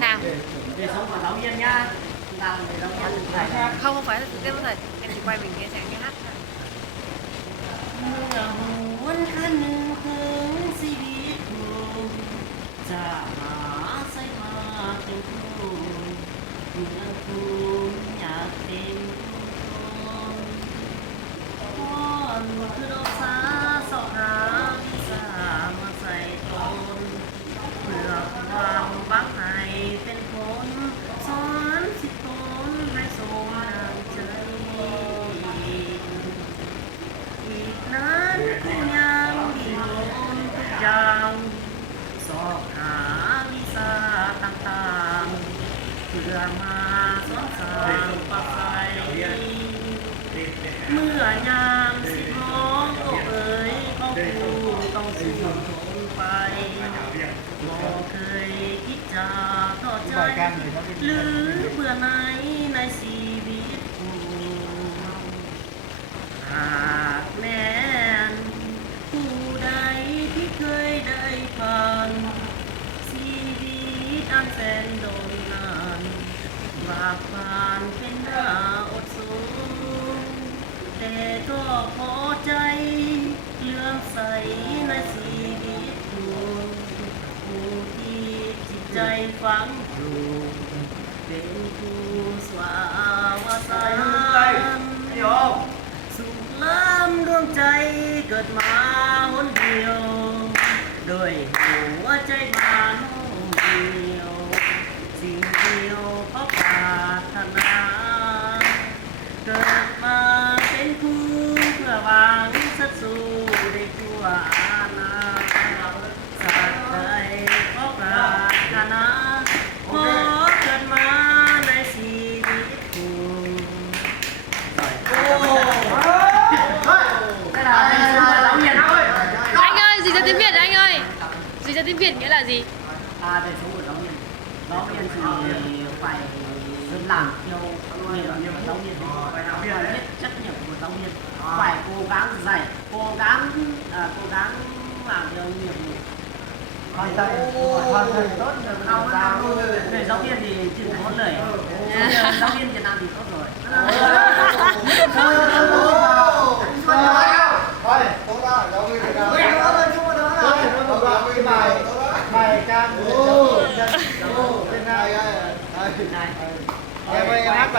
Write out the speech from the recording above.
nào để sống của giáo viên nha, làm để giáo viên phải không phải là thực tế là em chỉ quay mình nghe sáng nghe hát thôi. เมื่อหวนคืนหนึ่งถึงชีวิตคุณจะหาใส่มาเป็นคู่เมื่อคุณอยากเป็นคนพ่อนคือดอกสาสอหาวิสามาใส่ตนเพื่อความหวังให้เป็นผลสอนสิตนให้สมดังใจ อีกนั้นคุณยังดิ้นรนทุกอย่างสอบหาวิชาต่างๆเพื่อมาสอนสานปักใสเมื่อยามสิน้องก็เอ่ยเขาคู่ต้องสู้ทนไปบ่เคยคิดจะท้อใจหรือเพื่อไหนในชีวิตคู่ หากแม้นผู้ใดที่เคยได้ผ่านชีวิตอันแสนโดนนานบากผ่านเป็นหน้าอดสูงแต่ก็พอใจเลื่อมใสในชีวิตผู้ที่จิตใจฝังอยู่เป็นผู้สวาวสาน สุขล้ำดวงใจเกิดมาหนเดียวโดยหัวใจบานเดียวสิ่งเดียวเขาปรารถนาเกิดมาเป็นผู้เพื่อหวังสัตสู้ได้ทั่วอาณาสัตว์ใดเขาปรารถนาขอเกิดมาในชีวิตคู่ Anh ơi, dịch ra tiếng Việt anh ơi. Dịch ra tiếng Việt nghĩa là gì? Đời sống của giáo viên thì phải làm theo nghiệp giáo viên phải biết trách nhiệm của giáo viên, phải cố gắng dạy, cố gắng làm theo nhiệm vụ. Hoàn thành tốt Về giáo viên thì chỉ có lời, giáo viên Việt Nam thì tốt rồi. Thôi, tốt đó, giáo viên Việt Nam. Bài ca của giáo viên Việt Nam. Em ơi, em hát bài